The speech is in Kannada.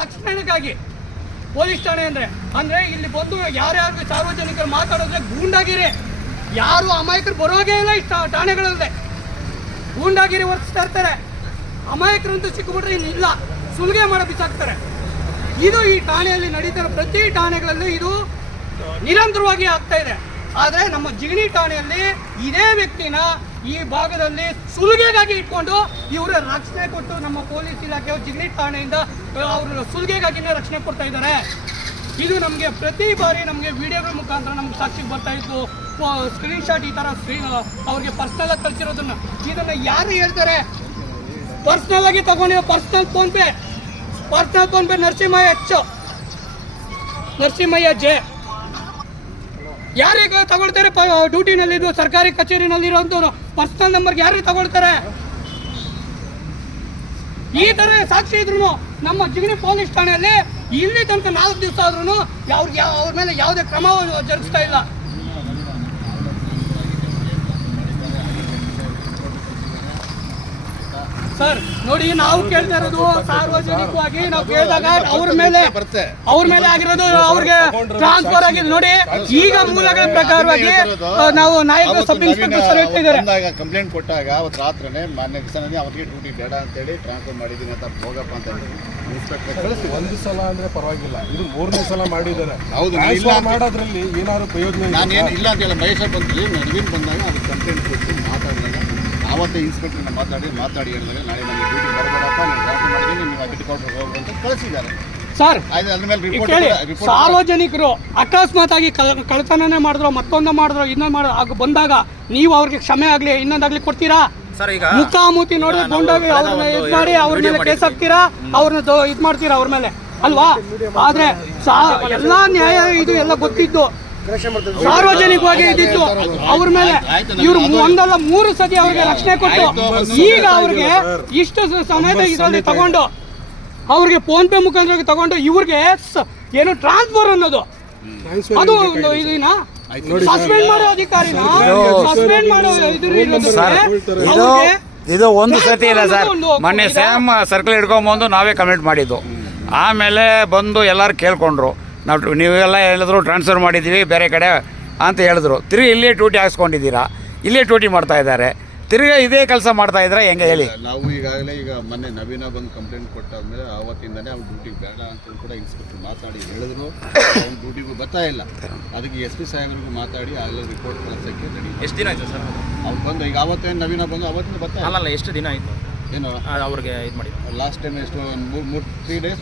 ರಕ್ಷಣೆಗಾಗಿ ಪೊಲೀಸ್ ಠಾಣೆ ಅಂದ್ರೆ ಇಲ್ಲಿ ಬಂದು ಯಾರ್ಯಾರು ಸಾರ್ವಜನಿಕರು ಮಾತಾಡೋದ್ರೆ ಗೂಂಡಾಗಿರಿ, ಯಾರು ಅಮಾಯಕರು ಬರೋಗೇ ಇಲ್ಲ. ಇಷ್ಟ ಠಾಣೆಗಳಲ್ಲದೆ ಗೂಂಡಾಗಿರಿ ವರ್ತಿಸ್ತಾ ಇರ್ತಾರೆ. ಅಮಾಯಕರಂತೂ ಸಿಕ್ಕಿಬಿಟ್ರೆ ಇನ್ನಿಲ್ಲ, ಸುಲಿಗೆ ಮಾಡೋ ಬಿಸಾಕ್ತಾರೆ. ಇದು ಈ ಠಾಣೆಯಲ್ಲಿ ನಡೀತಾರೆ. ಪ್ರತಿ ಠಾಣೆಗಳಲ್ಲಿ ಇದು ನಿರಂತರವಾಗಿ ಆಗ್ತಾ ಇದೆ. ಆದರೆ ನಮ್ಮ ಜಿಗಣಿ ಠಾಣೆಯಲ್ಲಿ ಇದೇ ವ್ಯಕ್ತಿನ ಈ ಭಾಗದಲ್ಲಿ ಸುಲಿಗೆಗಾಗಿ ಇಟ್ಕೊಂಡು ಇವರು ರಕ್ಷಣೆ ಕೊಟ್ಟು ನಮ್ಮ ಪೊಲೀಸ್ ಇಲಾಖೆ ಜಿಗಣಿ ಠಾಣೆಯಿಂದ ಅವರು ಸುಲಿಗೆಗಾಗಿನೇ ರಕ್ಷಣೆ ಕೊಡ್ತಾ ಇದ್ದಾರೆ. ಇದು ನಮಗೆ ಪ್ರತಿ ಬಾರಿ ನಮಗೆ ವಿಡಿಯೋಗಳ ಮುಖಾಂತರ ನಮ್ಗೆ ಸಾಕ್ಷಿಗೆ ಬರ್ತಾ ಇತ್ತು. ಸ್ಕ್ರೀನ್ ಶಾಟ್ ಈ ಥರ ಅವ್ರಿಗೆ ಪರ್ಸ್ನಲ್ ಆಗಿ ಕಳಿಸಿರೋದನ್ನ ಇದನ್ನು ಯಾರು ಹೇಳ್ತಾರೆ? ಪರ್ಸ್ನಲ್ ಆಗಿ ತಗೊಂಡಿರೋ personal phone pay Narasimhaiah J ಯಾರಿಗೆ ತಗೊಳ್ತಾರೆ? ಡ್ಯೂಟಿನಲ್ಲಿದ್ದು ಸರ್ಕಾರಿ ಕಚೇರಿನಲ್ಲಿರೋಂಥವ್ರು ಪರ್ಸನಲ್ ನಂಬರ್ಗೆ ಯಾರಿಗೆ ತಗೊಳ್ತಾರೆ? ಈ ಥರ ಸಾಕ್ಷಿ ಇದ್ರು ನಮ್ಮ ಜಿಗಣಿ ಪೊಲೀಸ್ ಠಾಣೆಯಲ್ಲಿ ಇಲ್ಲಿ ತನಕ 4 ದಿವಸ ಆದ್ರೂ ಅವ್ರ ಮೇಲೆ ಯಾವುದೇ ಕ್ರಮ ಜರುಗಿಸ್ತಾ ಇಲ್ಲ. ಸರ್ ನೋಡಿ, ನಾವು ಕೇಳ್ತಾ ಇರೋದು ಸಾರ್ವಜನಿಕವಾಗಿ ನಾವು ಕೇಳಿದಾಗ ಅವ್ರ ಮೇಲೆ ಆಗಿರೋದು ಅವ್ರಿಗೆ ಟ್ರಾನ್ಸ್ಫರ್ ಆಗಿದೆ. ನೋಡಿ, ಈಗ ಮೂಲಗಳ ಪ್ರಕಾರವಾಗಿ ನಾವು ನಾಯಕ ಸಬ್ ಇನ್ಸ್ಪೆಕ್ಟರ್ ಸರ್ ಹೇಳ್ತಾ ಇದ್ದಾರೆ. ಕಂಪ್ಲೇಂಟ್ ಕೊಟ್ಟಾಗ ಅವತ್ತು ರಾತ್ರಿನೇ ಮಾನ್ಯ ದಿವಸನೇ ಅವರಿಗೆ ಡ್ಯೂಟಿ ಬೇಡ ಅಂತೇಳಿ ಟ್ರಾನ್ಸ್ಫರ್ ಮಾಡಿದ್ದೀನಿ ಅಂತ ಹೋಗಪ್ಪ ಅಂತ ಹೇಳಿ ಇನ್ಸ್ಪೆಕ್ಟರ್ ಕಳಿಸಿ. ಒಂದು ಸಲ ಅಂದ್ರೆ ಪರವಾಗಿಲ್ಲ, ಇದು 3ನೇ ಸಲ ಮಾಡಿದ್ದಾರೆ. ಹೌದು, ಮಾಡೋದ್ರಲ್ಲಿ ಏನಾದ್ರು ಪ್ರಯೋಜನ ನಾನೇನು ಇಲ್ಲ ಅಂತ ಹೇಳಿ ಮಹೇಶ ಬಂದು ನವೀನ್ ಬಂದಾಗ ಅದಕ್ಕೆ ಕಂಪ್ಲೇಂಟ್ ಕೊಟ್ಟು ಮಾತಾಡಿದಾಗ ಆವತ್ತೇ ಇನ್ಸ್ಪೆಕ್ಟರ್ನ ಮಾತಾಡಿ ಹೇಳಿದಾಗ ನಾಳೆ ನನಗೆ ಡ್ಯೂಟಿ ಬರಬೇಡಪ್ಪ, ನಾನು ಟ್ರಾನ್ಸ್ಫರ್ ಮಾಡಿದ್ದೀನಿ, ನೀವು ಅಗ್ರಿಕಲ್ಚರ್ ಹೋಗ್ಬೋದು ಅಂತ ಕಳಿಸಿದ್ದಾರೆ. ಸರ್ ಸಾರ್ವಜನಿಕರು ಅಕಸ್ಮಾತ್ ಆಗಿ ಕಳ್ತನನೇ ಮಾಡಿದ್ರು, ಮತ್ತೊಂದು ಮಾಡಿದ್ರು, ಇನ್ನೊಂದು ಬಂದಾಗ ನೀವು ಅವ್ರಿಗೆ ಕ್ಷಮೆ ಆಗ್ಲಿ ಇನ್ನೊಂದಾಗ್ಲಿ ಕೊಡ್ತೀರಾ? ಮುಖಾಮುಖಿ ನೋಡಿ ಗೊಂಡೋಗಿ ಅವ್ರನ್ನ ಇದು ಮಾಡಿ ಅವ್ರ ಮೇಲೆ ಕೇಸ್ ಹಾಕ್ತೀರಾ, ಅವ್ರನ್ನ ಇದು ಮಾಡ್ತೀರಾ ಅವ್ರ ಮೇಲೆ ಅಲ್ವಾ? ಆದ್ರೆ ಎಲ್ಲಾ ನ್ಯಾಯ ಇದು ಎಲ್ಲ ಗೊತ್ತಿದ್ದು ಸಾರ್ವಜನಿಕವಾಗಿ ಇದ್ದಿತ್ತು ಅವ್ರ ಮೇಲೆ ಇವ್ರು ಒಂದಲ್ಲ 3 ಸತಿ ಅವ್ರಿಗೆ ರಕ್ಷಣೆ ಕೊಟ್ಟು ಈಗ ಅವ್ರಿಗೆ ಇಷ್ಟು ಸಮಯದ ಇದರಲ್ಲಿ ತಗೊಂಡು ಅವ್ರಿಗೆ ಫೋನ್ ಪೇ ಮುಖಾಂತರ ತಗೊಂಡು ಇವ್ರಿಗೆ ಏನು ಟ್ರಾನ್ಸ್ಫರ್ ಅನ್ನೋದು ಅದು ಇದನ್ನ ಸಸ್ಪೆಂಡ್ ಮಾಡೋ ಅಧಿಕಾರಿನ ಸಸ್ಪೆಂಡ್ ಮಾಡೋ ಇದು ಒಂದು ಸತಿ ಇಲ್ಲ ಸರ್. ಮೊನ್ನೆ ಸ್ಯಾಮ್ ಸರ್ಕಲ್ ಹಿಡ್ಕೊಂಬಂದು ನಾವೇ ಕಮೆಂಟ್ ಮಾಡಿದ್ದು. ಆಮೇಲೆ ಬಂದು ಎಲ್ಲರೂ ಕೇಳ್ಕೊಂಡ್ರು, ನೀವೆಲ್ಲ ಹೇಳಿದ್ರು ಟ್ರಾನ್ಸ್ಫರ್ ಮಾಡಿದ್ದೀವಿ ಬೇರೆ ಕಡೆ ಅಂತ ಹೇಳಿದ್ರು. ತಿರುಗಿ ಇಲ್ಲೇ ಡ್ಯೂಟಿ ಹಾಕ್ಸ್ಕೊಂಡಿದ್ದೀರಾ, ಇಲ್ಲೇ ಡ್ಯೂಟಿ ಮಾಡ್ತಾ ಇದ್ದಾರೆ, ತಿರುಗಿ ಇದೇ ಕೆಲಸ ಮಾಡ್ತಾ ಇದ್ರೆ ಹೆಂಗೆ ಹೇಳಿ? ನಾವು ಈಗಾಗಲೇ ಮೊನ್ನೆ ನವೀನ ಬಂದು ಕಂಪ್ಲೇಂಟ್ ಕೊಟ್ಟಾದ್ಮೇಲೆ ಆವತ್ತಿಂದನೇ ಅವ್ನು ಡ್ಯೂಟಿಗೆ ಬೇಡ ಅಂತ ಕೂಡ ಇನ್ಸ್ಪೆಕ್ಟರ್ ಮಾತಾಡಿ ಹೇಳಿದ್ರು. ಅವ್ನು ಡ್ಯೂಟಿಗೂ ಬರ್ತಾ ಇಲ್ಲ. ಅದಕ್ಕೆ SP ಸಾಹೇಬರಿಗೂ ಮಾತಾಡಿ ಆಗಲೇ ರಿಪೋರ್ಟ್ ಕಳಿಸೋಕ್ಕೆ ರೆಡಿ. ಎಷ್ಟು ದಿನ ಆಯ್ತು ಸರ್ ಅವ್ರು ಬಂದು ಈಗ ಅವತ್ತೇ ನವೀನ ಬಂದು ಅವತ್ತಿನ ಬರ್ತಾ ಅಲ್ಲ ಎಷ್ಟು ದಿನ ಆಯಿತು ಏನು ಅವ್ರಿಗೆ ಇದು ಮಾಡಿ? ಲಾಸ್ಟ್ ಟೈಮ್ ಎಷ್ಟು 3 days